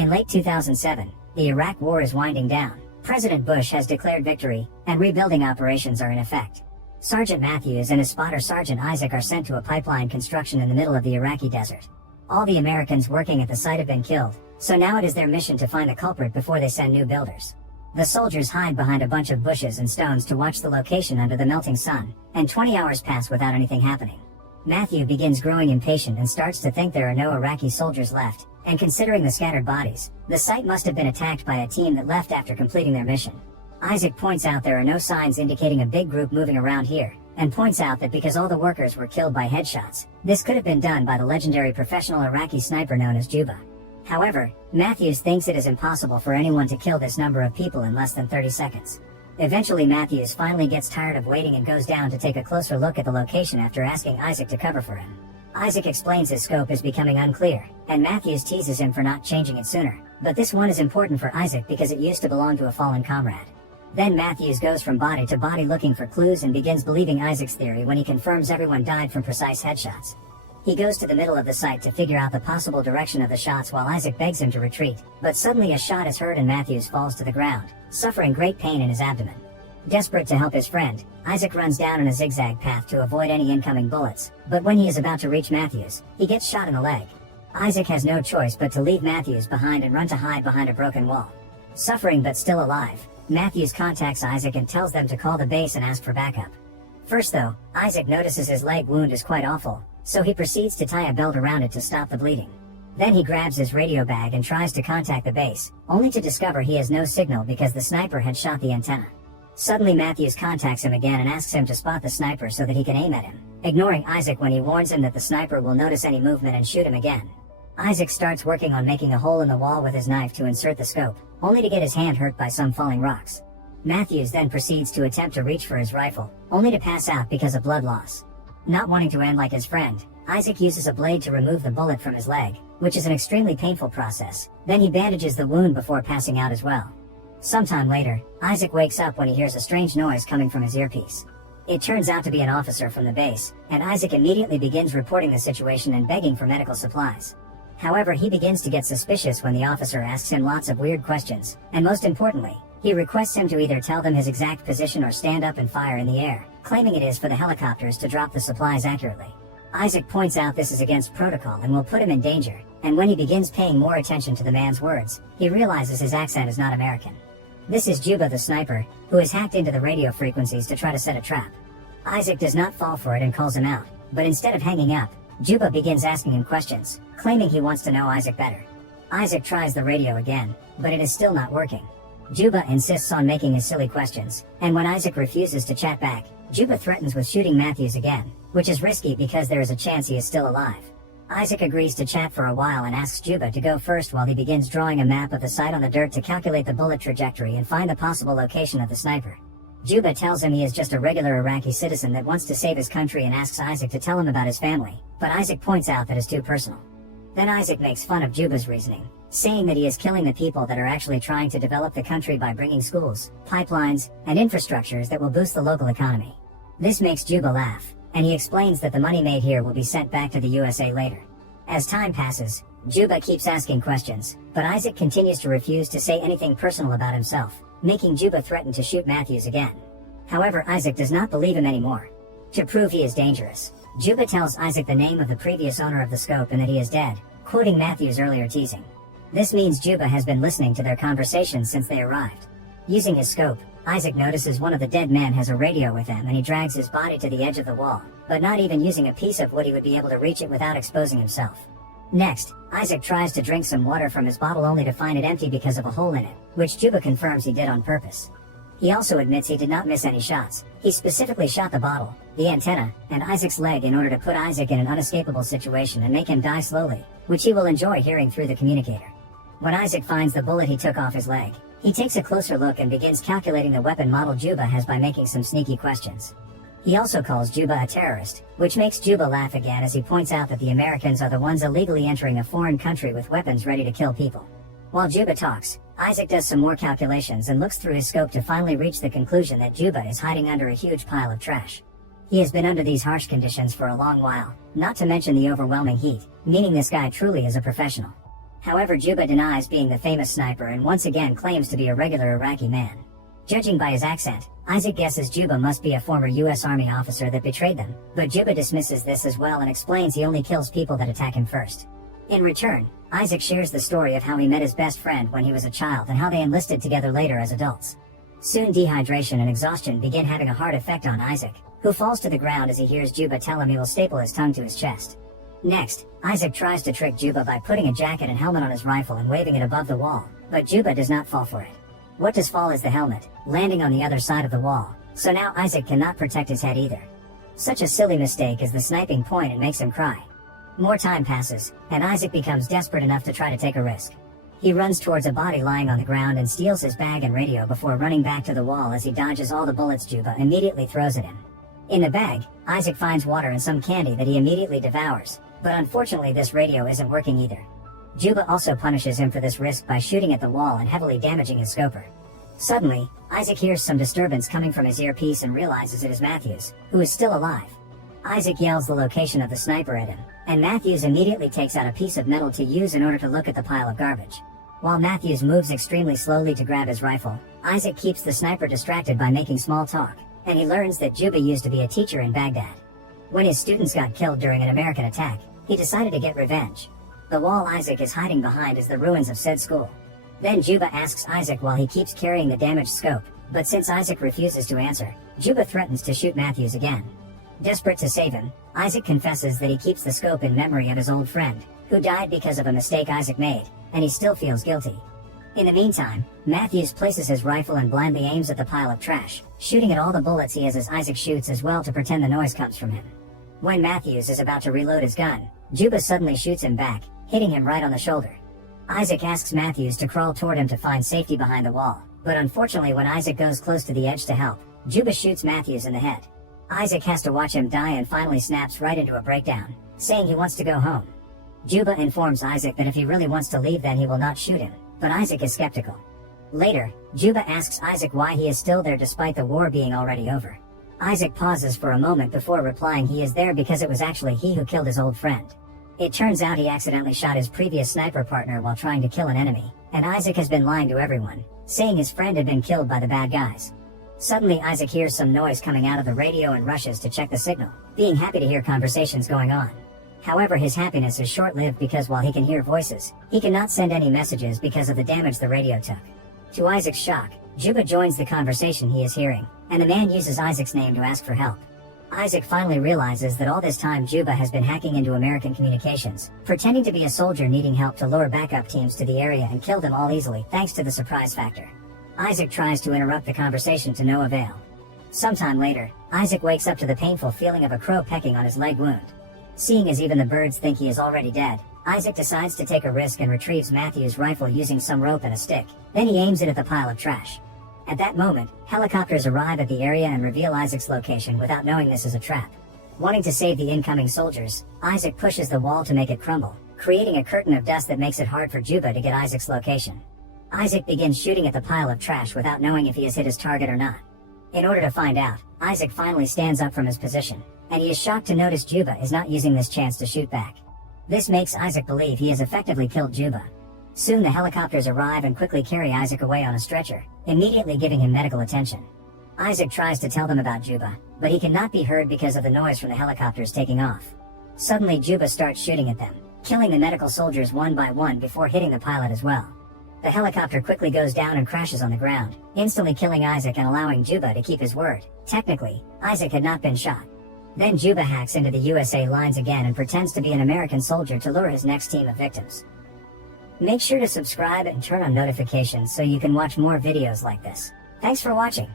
In late 2007, the Iraq War is winding down. President Bush has declared victory, and rebuilding operations are in effect. Sergeant Matthews and his spotter Sergeant Isaac are sent to a pipeline construction in the middle of the Iraqi desert. All the Americans working at the site have been killed, so now it is their mission to find the culprit before they send new builders. The soldiers hide behind a bunch of bushes and stones to watch the location under the melting sun, and 20 hours pass without anything happening. Matthew begins growing impatient and starts to think there are no Iraqi soldiers left, and considering the scattered bodies, the site must have been attacked by a team that left after completing their mission. Isaac points out there are no signs indicating a big group moving around here, and points out that because all the workers were killed by headshots, this could have been done by the legendary professional Iraqi sniper known as Juba. However, Matthews thinks it is impossible for anyone to kill this number of people in less than 30 seconds. Eventually Matthews finally gets tired of waiting and goes down to take a closer look at the location after asking Isaac to cover for him. Isaac explains his scope is becoming unclear, and Matthews teases him for not changing it sooner, but this one is important for Isaac because it used to belong to a fallen comrade. Then Matthews goes from body to body looking for clues and begins believing Isaac's theory when he confirms everyone died from precise headshots. He goes to the middle of the site to figure out the possible direction of the shots while Isaac begs him to retreat, but suddenly a shot is heard and Matthews falls to the ground, suffering great pain in his abdomen. Desperate to help his friend, Isaac runs down in a zigzag path to avoid any incoming bullets, but when he is about to reach Matthews, he gets shot in the leg. Isaac has no choice but to leave Matthews behind and run to hide behind a broken wall. Suffering but still alive, Matthews contacts Isaac and tells them to call the base and ask for backup. First though, Isaac notices his leg wound is quite awful, so he proceeds to tie a belt around it to stop the bleeding. Then he grabs his radio bag and tries to contact the base, only to discover he has no signal because the sniper had shot the antenna. Suddenly Matthews contacts him again and asks him to spot the sniper so that he can aim at him, ignoring Isaac when he warns him that the sniper will notice any movement and shoot him again. Isaac starts working on making a hole in the wall with his knife to insert the scope, only to get his hand hurt by some falling rocks. Matthews then proceeds to attempt to reach for his rifle, only to pass out because of blood loss. Not wanting to end like his friend, Isaac uses a blade to remove the bullet from his leg, which is an extremely painful process. Then he bandages the wound before passing out as well. Sometime later, Isaac wakes up when he hears a strange noise coming from his earpiece. It turns out to be an officer from the base, and Isaac immediately begins reporting the situation and begging for medical supplies. However, he begins to get suspicious when the officer asks him lots of weird questions, and most importantly, he requests him to either tell them his exact position or stand up and fire in the air, claiming it is for the helicopters to drop the supplies accurately. Isaac points out this is against protocol and will put him in danger, and when he begins paying more attention to the man's words, he realizes his accent is not American. This is Juba the sniper, who has hacked into the radio frequencies to try to set a trap. Isaac does not fall for it and calls him out, but instead of hanging up, Juba begins asking him questions, claiming he wants to know Isaac better. Isaac tries the radio again, but it is still not working. Juba insists on making his silly questions, and when Isaac refuses to chat back, Juba threatens with shooting Matthews again, which is risky because there is a chance he is still alive. Isaac agrees to chat for a while and asks Juba to go first while he begins drawing a map of the site on the dirt to calculate the bullet trajectory and find the possible location of the sniper. Juba tells him he is just a regular Iraqi citizen that wants to save his country and asks Isaac to tell him about his family, but Isaac points out that is too personal. Then Isaac makes fun of Juba's reasoning, saying that he is killing the people that are actually trying to develop the country by bringing schools, pipelines, and infrastructures that will boost the local economy. This makes Juba laugh, and he explains that the money made here will be sent back to the USA later. As time passes, Juba keeps asking questions, but Isaac continues to refuse to say anything personal about himself, making Juba threaten to shoot Matthews again. However, Isaac does not believe him anymore. To prove he is dangerous, Juba tells Isaac the name of the previous owner of the scope and that he is dead, quoting Matthews' earlier teasing. This means Juba has been listening to their conversation since they arrived. Using his scope, Isaac notices one of the dead men has a radio with him and he drags his body to the edge of the wall, but not even using a piece of wood he would be able to reach it without exposing himself. Next, Isaac tries to drink some water from his bottle only to find it empty because of a hole in it, which Juba confirms he did on purpose. He also admits he did not miss any shots. He specifically shot the bottle, the antenna, and Isaac's leg in order to put Isaac in an unescapable situation and make him die slowly, which he will enjoy hearing through the communicator. When Isaac finds the bullet he took off his leg, he takes a closer look and begins calculating the weapon model Juba has by making some sneaky questions. He also calls Juba a terrorist, which makes Juba laugh again as he points out that the Americans are the ones illegally entering a foreign country with weapons ready to kill people. While Juba talks, Isaac does some more calculations and looks through his scope to finally reach the conclusion that Juba is hiding under a huge pile of trash. He has been under these harsh conditions for a long while, not to mention the overwhelming heat, meaning this guy truly is a professional. However, Juba denies being the famous sniper and once again claims to be a regular Iraqi man. Judging by his accent, Isaac guesses Juba must be a former US Army officer that betrayed them, but Juba dismisses this as well and explains he only kills people that attack him first. In return, Isaac shares the story of how he met his best friend when he was a child and how they enlisted together later as adults. Soon dehydration and exhaustion begin having a hard effect on Isaac, who falls to the ground as he hears Juba tell him he will staple his tongue to his chest. Next, Isaac tries to trick Juba by putting a jacket and helmet on his rifle and waving it above the wall, but Juba does not fall for it. What does fall is the helmet, landing on the other side of the wall, so now Isaac cannot protect his head either. Such a silly mistake is the sniping point and makes him cry. More time passes, and Isaac becomes desperate enough to try to take a risk. He runs towards a body lying on the ground and steals his bag and radio before running back to the wall as he dodges all the bullets Juba immediately throws at him. In the bag, Isaac finds water and some candy that he immediately devours, but unfortunately this radio isn't working either. Juba also punishes him for this risk by shooting at the wall and heavily damaging his scoper. Suddenly, Isaac hears some disturbance coming from his earpiece and realizes it is Matthews, who is still alive. Isaac yells the location of the sniper at him, and Matthews immediately takes out a piece of metal to use in order to look at the pile of garbage. While Matthews moves extremely slowly to grab his rifle, Isaac keeps the sniper distracted by making small talk, and he learns that Juba used to be a teacher in Baghdad. When his students got killed during an American attack, he decided to get revenge. The wall Isaac is hiding behind is the ruins of said school. Then Juba asks Isaac while he keeps carrying the damaged scope, but since Isaac refuses to answer, Juba threatens to shoot Matthews again. Desperate to save him, Isaac confesses that he keeps the scope in memory of his old friend, who died because of a mistake Isaac made, and he still feels guilty. In the meantime, Matthews places his rifle and blindly aims at the pile of trash, shooting at all the bullets he has as Isaac shoots as well to pretend the noise comes from him. When Matthews is about to reload his gun, Juba suddenly shoots him back, hitting him right on the shoulder. Isaac asks Matthews to crawl toward him to find safety behind the wall, but unfortunately when Isaac goes close to the edge to help, Juba shoots Matthews in the head. Isaac has to watch him die and finally snaps right into a breakdown, saying he wants to go home. Juba informs Isaac that if he really wants to leave then he will not shoot him, but Isaac is skeptical. Later, Juba asks Isaac why he is still there despite the war being already over. Isaac pauses for a moment before replying he is there because it was actually he who killed his old friend. It turns out he accidentally shot his previous sniper partner while trying to kill an enemy, and Isaac has been lying to everyone, saying his friend had been killed by the bad guys. Suddenly Isaac hears some noise coming out of the radio and rushes to check the signal, being happy to hear conversations going on. However, his happiness is short-lived because while he can hear voices, he cannot send any messages because of the damage the radio took. To Isaac's shock, Juba joins the conversation he is hearing, and the man uses Isaac's name to ask for help. Isaac finally realizes that all this time Juba has been hacking into American communications, pretending to be a soldier needing help to lure backup teams to the area and kill them all easily thanks to the surprise factor. Isaac tries to interrupt the conversation to no avail. Sometime later, Isaac wakes up to the painful feeling of a crow pecking on his leg wound. Seeing as even the birds think he is already dead, Isaac decides to take a risk and retrieves Matthew's rifle using some rope and a stick, then he aims it at the pile of trash. At that moment, helicopters arrive at the area and reveal Isaac's location without knowing this is a trap. Wanting to save the incoming soldiers, Isaac pushes the wall to make it crumble, creating a curtain of dust that makes it hard for Juba to get Isaac's location. Isaac begins shooting at the pile of trash without knowing if he has hit his target or not. In order to find out, Isaac finally stands up from his position, and he is shocked to notice Juba is not using this chance to shoot back. This makes Isaac believe he has effectively killed Juba. Soon the helicopters arrive and quickly carry Isaac away on a stretcher, immediately giving him medical attention. Isaac tries to tell them about Juba, but he cannot be heard because of the noise from the helicopters taking off. Suddenly Juba starts shooting at them, killing the medical soldiers one by one before hitting the pilot as well. The helicopter quickly goes down and crashes on the ground, instantly killing Isaac and allowing Juba to keep his word. Technically, Isaac had not been shot. Then Juba hacks into the USA lines again and pretends to be an American soldier to lure his next team of victims. Make sure to subscribe and turn on notifications so you can watch more videos like this. Thanks for watching.